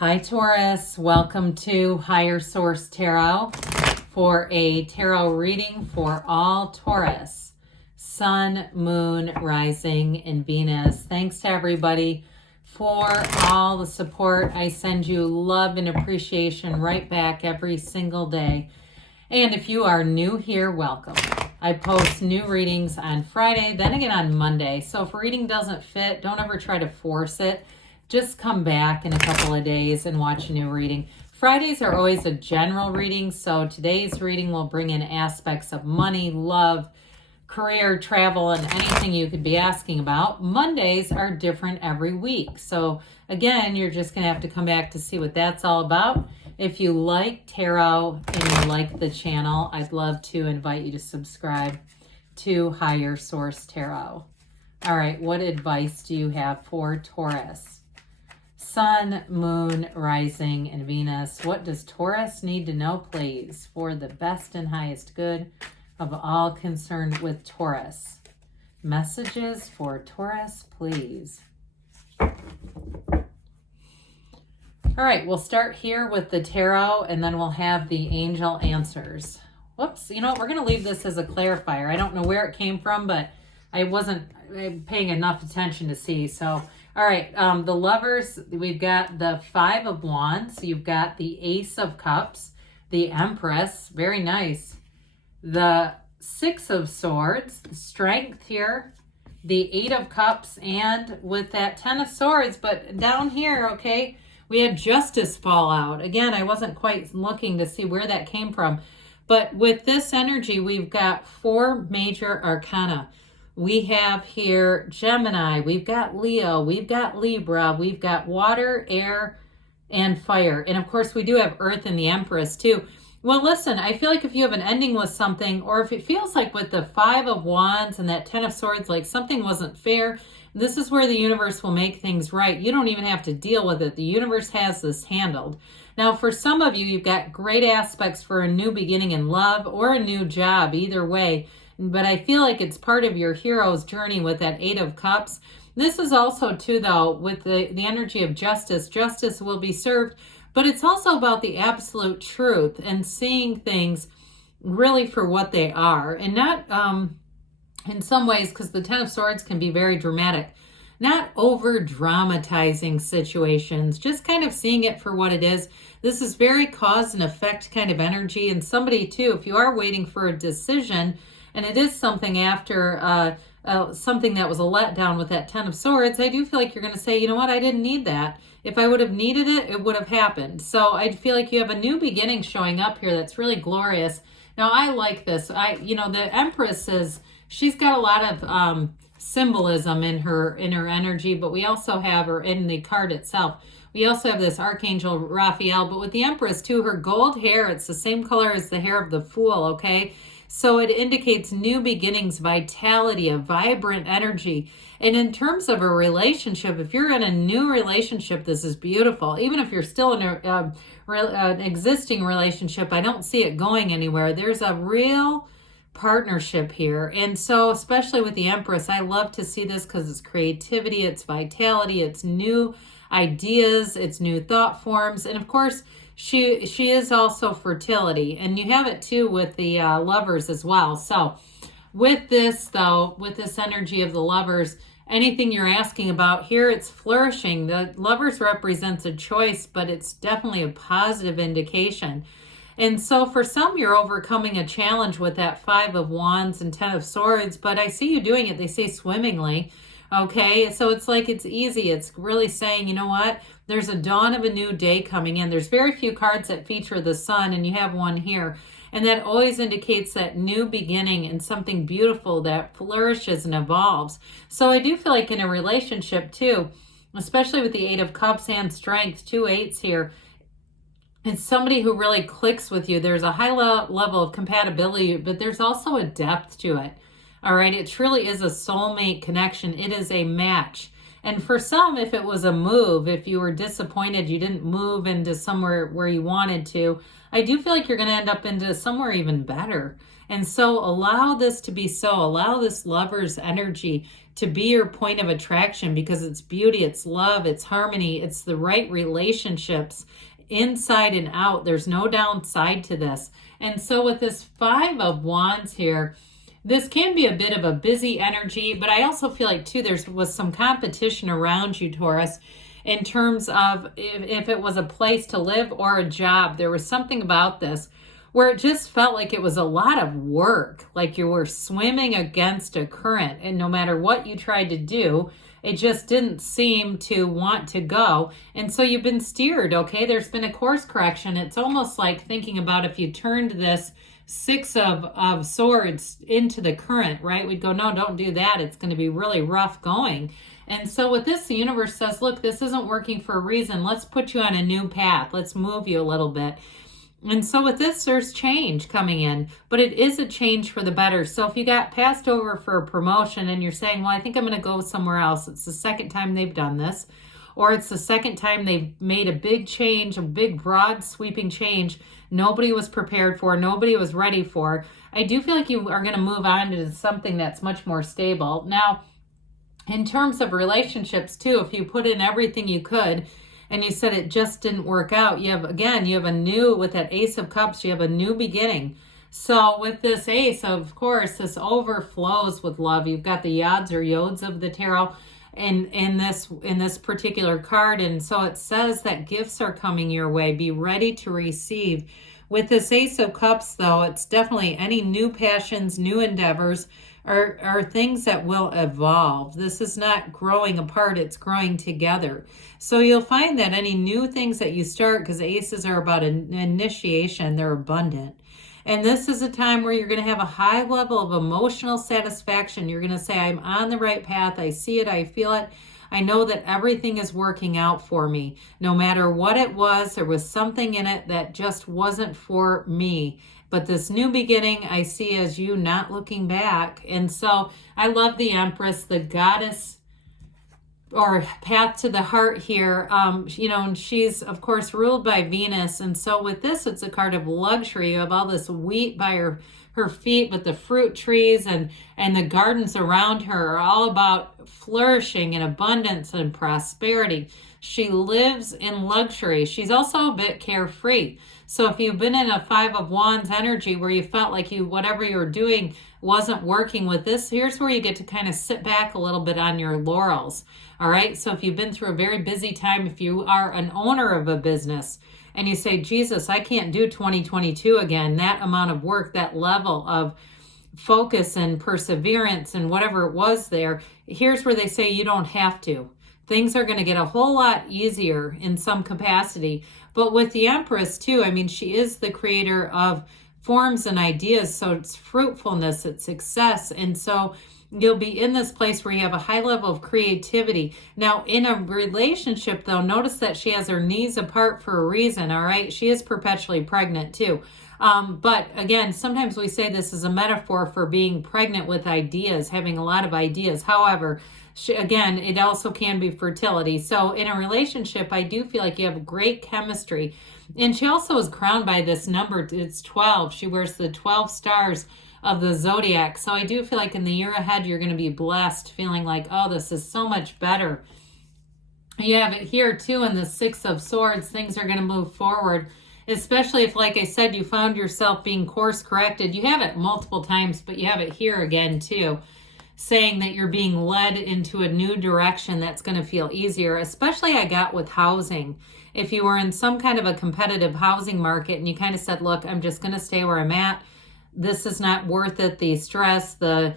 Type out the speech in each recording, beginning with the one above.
Hi Taurus, welcome to Higher Source Tarot for a tarot reading for all Taurus, Sun, Moon, Rising, and Venus. Thanks to everybody for all the support. I send you love and appreciation right back every single day. And if you are new here, welcome. I post new readings on Friday, then again on Monday. So if a reading doesn't fit, don't ever try to force it. Just come back in a couple of days and watch a new reading. Fridays are always a general reading, so today's reading will bring in aspects of money, love, career, travel, and anything you could be asking about. Mondays are different every week. So again, you're just going to have to come back to see what that's all about. If you like tarot and you like the channel, I'd love to invite you to subscribe to Higher Source Tarot. All right, what advice do you have for Taurus? Sun, Moon, Rising, and Venus. What does Taurus need to know, please, for the best and highest good of all concerned with Taurus? Messages for Taurus, please. All right, we'll start here with the tarot, and then we'll have the angel answers. Whoops, you know what? We're going to leave this as a clarifier. I don't know where it came from, but I wasn't paying enough attention to see, so... All right, the lovers, we've got the Five of Wands. You've got the Ace of Cups, the Empress, very nice. The Six of Swords, the Strength here, the Eight of Cups, and with that Ten of Swords. But down here, okay, we had Justice fall out. Again, I wasn't quite looking to see where that came from. But with this energy, we've got four major arcana. We have here Gemini, we've got Leo, we've got Libra, we've got water, air, and fire. And of course, we do have Earth and the Empress too. Well, listen, I feel like if you have an ending with something, or if it feels like with the Five of Wands and that Ten of Swords, like something wasn't fair, this is where the universe will make things right. You don't even have to deal with it. The universe has this handled. Now, for some of you, you've got great aspects for a new beginning in love or a new job, either way. But I feel like it's part of your hero's journey with that Eight of Cups. This is also, too, though, with the energy of justice. Justice will be served, but it's also about the absolute truth and seeing things really for what they are. And not, in some ways, because the Ten of Swords can be very dramatic, not over-dramatizing situations, just kind of seeing it for what it is. This is very cause and effect kind of energy. And somebody, too, if you are waiting for a decision, and it is something after something that was a letdown with that Ten of Swords, I do feel like you're going to say, you know what, I didn't need that. If I would have needed it, it would have happened. So I feel like you have a new beginning showing up here that's really glorious. Now, I like this. The Empress she's got a lot of symbolism in her energy, but we also have her in the card itself. We also have this Archangel Raphael, but with the Empress too, her gold hair, it's the same color as the hair of the Fool, okay? So it indicates new beginnings, vitality, a vibrant energy. And in terms of a relationship, if you're in a new relationship, this is beautiful. Even if you're still in an existing relationship, I don't see it going anywhere. There's a real partnership here. And so especially with the Empress, I love to see this because it's creativity, it's vitality, it's new ideas, it's new thought forms. And of course, she is also fertility, and you have it too with the lovers as well. So with this, though, with this energy of the lovers, anything you're asking about here, it's flourishing. The lovers represents a choice, but it's definitely a positive indication. And so for some, you're overcoming a challenge with that Five of Wands and Ten of Swords, but I see you doing it, they say, swimmingly. Okay, so it's like it's easy. It's really saying, you know what? There's a dawn of a new day coming in. There's very few cards that feature the sun, and you have one here. And that always indicates that new beginning and something beautiful that flourishes and evolves. So I do feel like in a relationship too, especially with the Eight of Cups and Strength, two eights here, it's somebody who really clicks with you. There's a high level of compatibility, but there's also a depth to it. All right, it truly is a soulmate connection. It is a match. And for some, if it was a move, if you were disappointed, you didn't move into somewhere where you wanted to, I do feel like you're going to end up into somewhere even better. And so allow this to be so. Allow this lover's energy to be your point of attraction, because it's beauty, it's love, it's harmony, it's the right relationships inside and out. There's no downside to this. And so with this Five of Wands here, this can be a bit of a busy energy, but I also feel like too there was some competition around you, Taurus, in terms of if it was a place to live or a job. There was something about this where it just felt like it was a lot of work, like you were swimming against a current, and no matter what you tried to do, it just didn't seem to want to go. And so you've been steered, okay? There's been a course correction. It's almost like thinking about if you turned this Six of Swords into the current, right? We'd go, no, don't do that. It's going to be really rough going. And so with this, the universe says, look, this isn't working for a reason. Let's put you on a new path. Let's move you a little bit. And so with this, there's change coming in, but it is a change for the better. So if you got passed over for a promotion and you're saying, well, I think I'm going to go somewhere else. It's the second time they've done this, or it's the second time they've made a big change, a big, broad, sweeping change nobody was prepared for, nobody was ready for. I do feel like you are going to move on to something that's much more stable. Now, in terms of relationships too, if you put in everything you could, and you said it just didn't work out, you have a new, with that Ace of Cups, you have a new beginning. So with this Ace, of course, this overflows with love. You've got the Yods or Yods of the tarot in this particular card. And so it says that gifts are coming your way. Be ready to receive. With this Ace of Cups, though, it's definitely any new passions, new endeavors, are things that will evolve. This is not growing apart, it's growing together. So you'll find that any new things that you start, because aces are about an initiation, they're abundant. And this is a time where you're going to have a high level of emotional satisfaction. You're going to say, I'm on the right path. I see it. I feel it. I know that everything is working out for me. No matter what it was, there was something in it that just wasn't for me. But this new beginning, I see as you not looking back. And so I love the Empress, the goddess or path to the heart here. And she's, of course, ruled by Venus. And so with this, it's a card of luxury. You have all this wheat by her feet, but the fruit trees and the gardens around her are all about flourishing and abundance and prosperity. She lives in luxury. She's also a bit carefree. So if you've been in a Five of Wands energy where you felt like whatever you were doing wasn't working with this, here's where you get to kind of sit back a little bit on your laurels. All right. So if you've been through a very busy time, if you are an owner of a business and you say, Jesus, I can't do 2022 again, that amount of work, that level of focus and perseverance and whatever it was there, here's where they say you don't have to. Things are going to get a whole lot easier in some capacity. But with the Empress too, I mean, she is the creator of forms and ideas. So it's fruitfulness, it's success. And so you'll be in this place where you have a high level of creativity. Now, in a relationship, though, notice that she has her knees apart for a reason, all right? She is perpetually pregnant, too. But again, sometimes we say this is a metaphor for being pregnant with ideas, having a lot of ideas. However, again, it also can be fertility. So in a relationship, I do feel like you have great chemistry. And she also is crowned by this number. It's 12. She wears the 12 stars of the zodiac. So I do feel like in the year ahead, you're going to be blessed, feeling like, oh, this is so much better. You have it here too in the Six of Swords. Things are going to move forward, especially if, like I said, you found yourself being course corrected. You have it multiple times, but you have it here again too, saying that you're being led into a new direction that's going to feel easier, especially I got with housing. If you were in some kind of a competitive housing market and you kind of said, look, I'm just going to stay where I'm at. This is not worth it. The stress, the,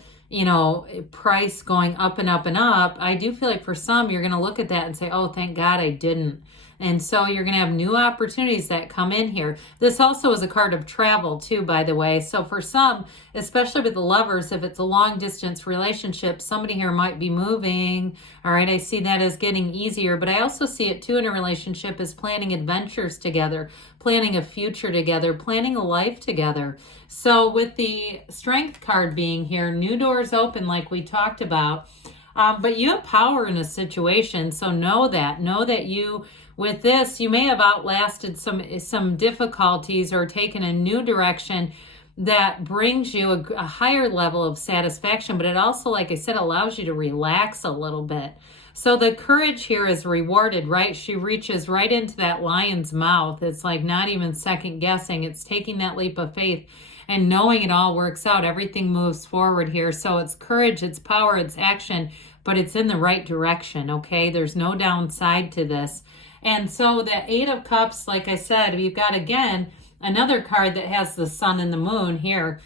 price going up and up and up. I do feel like for some, you're going to look at that and say, oh, thank God I didn't. And so you're going to have new opportunities that come in here. This also is a card of travel too, by the way. So for some, especially with the lovers, if it's a long distance relationship, somebody here might be moving. All right. I see that as getting easier, but I also see it too in a relationship as planning adventures together, planning a future together, planning a life together. So with the Strength card being here, new doors open like we talked about, but you have power in a situation. So know that you, with this, you may have outlasted some difficulties or taken a new direction that brings you a higher level of satisfaction, but it also, like I said, allows you to relax a little bit. So the courage here is rewarded, right? She reaches right into that lion's mouth. It's like not even second guessing. It's taking that leap of faith and knowing it all works out. Everything moves forward here. So it's courage, it's power, it's action, but it's in the right direction, okay? There's no downside to this. And so the Eight of Cups, like I said, you've got, again, another card that has the sun and the moon here.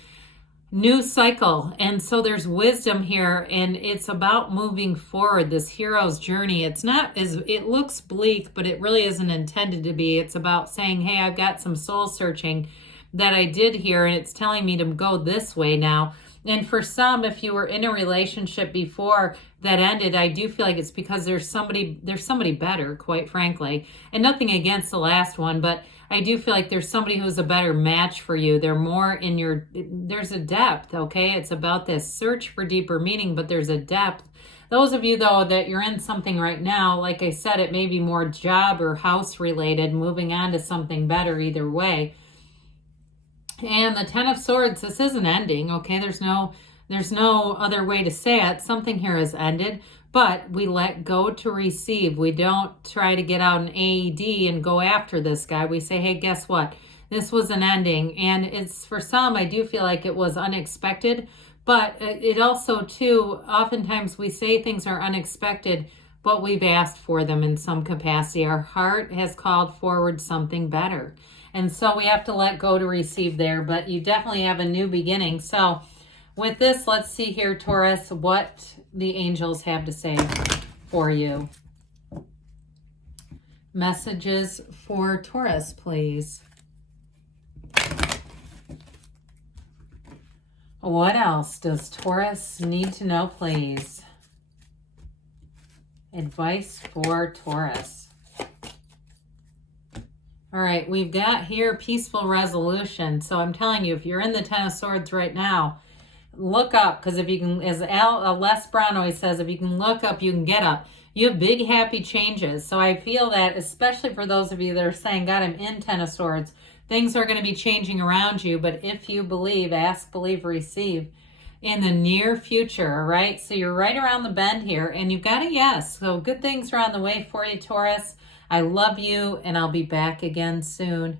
New cycle. And so there's wisdom here, and it's about moving forward, this hero's journey. It's not as, it looks bleak, but it really isn't intended to be. It's about saying, hey, I've got some soul searching that I did here, and it's telling me to go this way now. And for some, if you were in a relationship before that ended, I do feel like it's because there's somebody better, quite frankly. And nothing against the last one, but I do feel like there's somebody who's a better match for you. They're more in your, there's a depth, okay? It's about this search for deeper meaning, but there's a depth. Those of you, though, that you're in something right now, like I said, it may be more job or house related, moving on to something better either way. And the Ten of Swords, this isn't ending, okay? There's no other way to say it. Something here has ended, but we let go to receive. We don't try to get out an AED and go after this guy. We say, hey, guess what? This was an ending. And it's, for some, I do feel like it was unexpected, but it also, too, oftentimes we say things are unexpected, but we've asked for them in some capacity. Our heart has called forward something better. And so we have to let go to receive there, but you definitely have a new beginning. So with this, let's see here, Taurus, what the angels have to say for you. Messages for Taurus, please. What else does Taurus need to know, please? Advice for Taurus. All right, we've got here peaceful resolution. So I'm telling you, if you're in the Ten of Swords right now, look up, because if you can, as Les Brown always says, if you can look up, you can get up. You have big, happy changes. So I feel that, especially for those of you that are saying, God, I'm in Ten of Swords, things are going to be changing around you. But if you believe, ask, believe, receive in the near future, all right? So you're right around the bend here, and you've got a yes. So good things are on the way for you, Taurus. I love you, and I'll be back again soon.